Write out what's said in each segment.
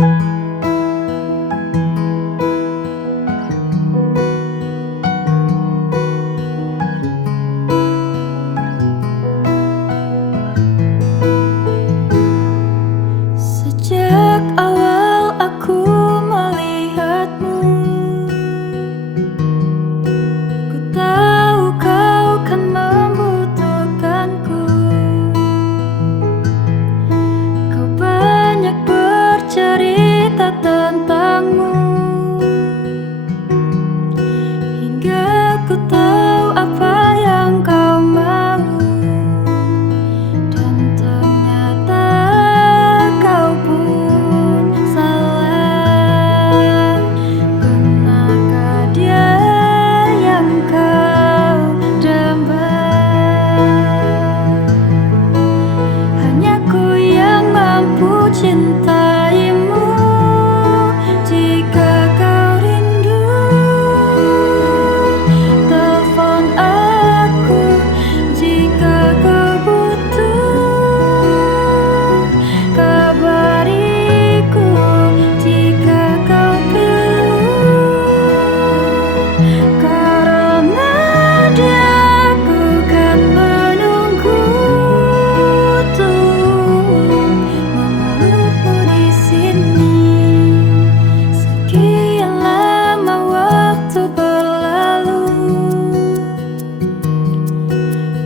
Sejak awal aku melihatmu, ku tahu kau kan membutuhkanku. Kau banyak bercerita tentangmu, hingga ku tahu apa yang kau mau. Dan ternyata kau pun salah. Benarkah dia yang kau damba? Hanya ku yang mampu cintaimu. Jika kau rindu, telepon aku. Jika kau butuh, kabariku. Jika kau perlu, karena dia ku kan menunggu untuk memelukmu di sini. Sekian lama waktu berlalu,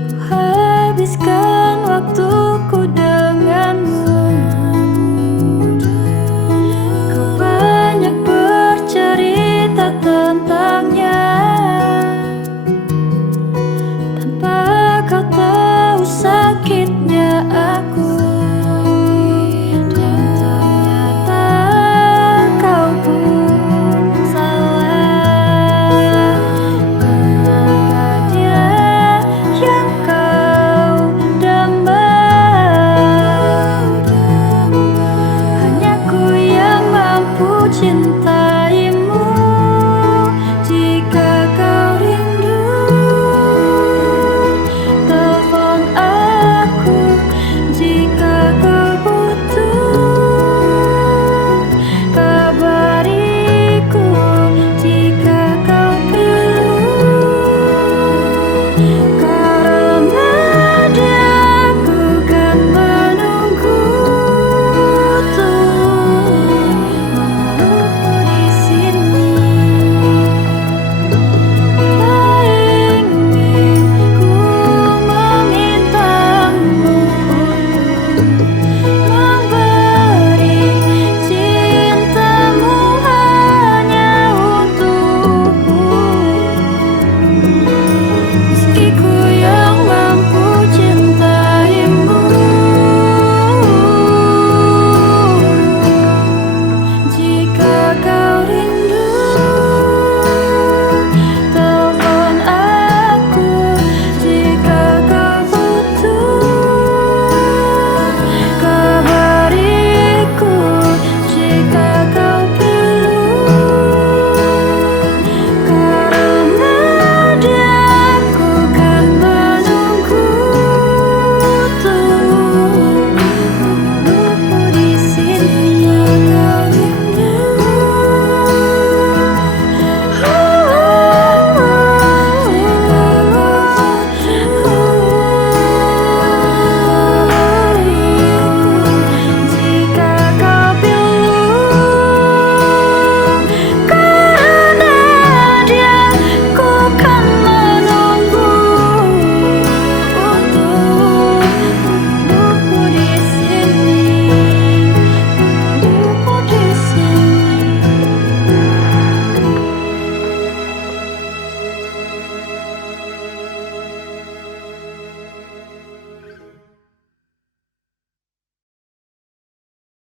ku habiskan waktuku denganmu. Kau banyak bercerita tentangnya, tanpa kau tahu sakitnya aku. Dan ternyata kau pun salah. Benarkah dia yang kau damba? Hanya ku yang mampu cinta.